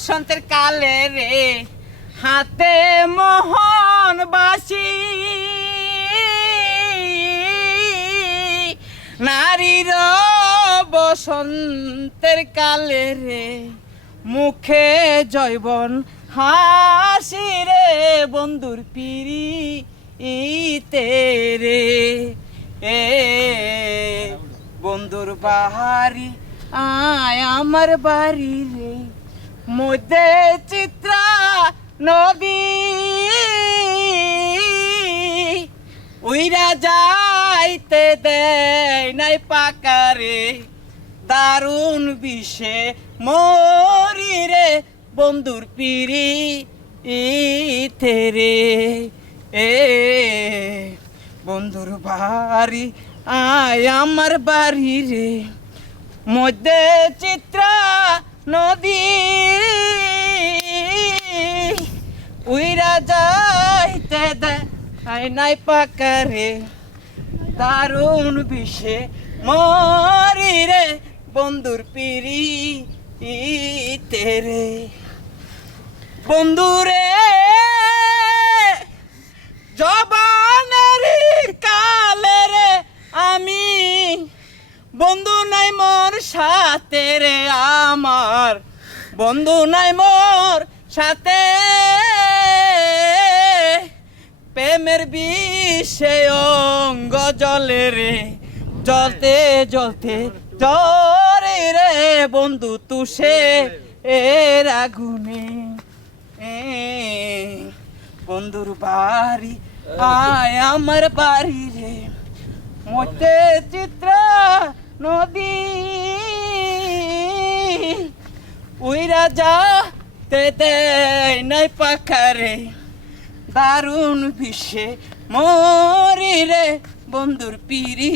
বসন্তের কালে রে হাতে মোহন বাসি নারীর বসন্তের কালে রে মুখে জয়বন হাসি রে বন্ধুর পিরি রে এ বন্ধুর বাহারি আয় আমার বাড়ি রে মধ্যে চিত্রা নদী উইরা যাইতে দেয় নাই পাকারে দারুণ বিষে মরি রে বন্ধুর পিরি রে এ বন্ধুর বাড়ি আয় আমার বাড়ি রে মধ্যে চিত্রা নদী উইরা যাইতে দেয় নাই পাকারে দারুণ বিষে মরি রে বন্ধুর পিরি রে বন্ধুরে জবানের কালে রে আমি বন্ধু নাই মোর সাথে রে আমার বন্ধু নাই মোর সাথে প্রেমের বিষে অঙ্গ জলে রে জলতে জলতে জরে রে বন্ধু তুষে এর আগুনে বন্ধুর বাড়ি আয় আমার বাড়ি রে মধ্যে চিত্রা নদী উইরা যাতে দেয় নাই পাখারে দারুণ বিষে মরি রে বন্ধুর পিরি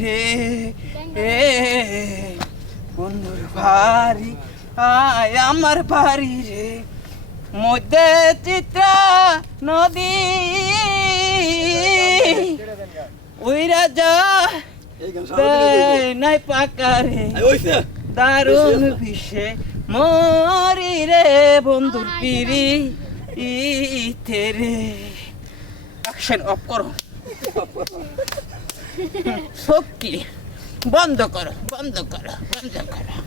রে এ বন্ধুর বাড়ি আয় আমার বাড়ি রে মধ্যে চিত্রা নদী উইরা যাতে নাই পাকারে দারুণ বিষে মরি রে বন্ধুর পিরি রে অ্যাকশন অফ করো শক্তি বন্ধ করো বন্ধ করো বন্ধ করো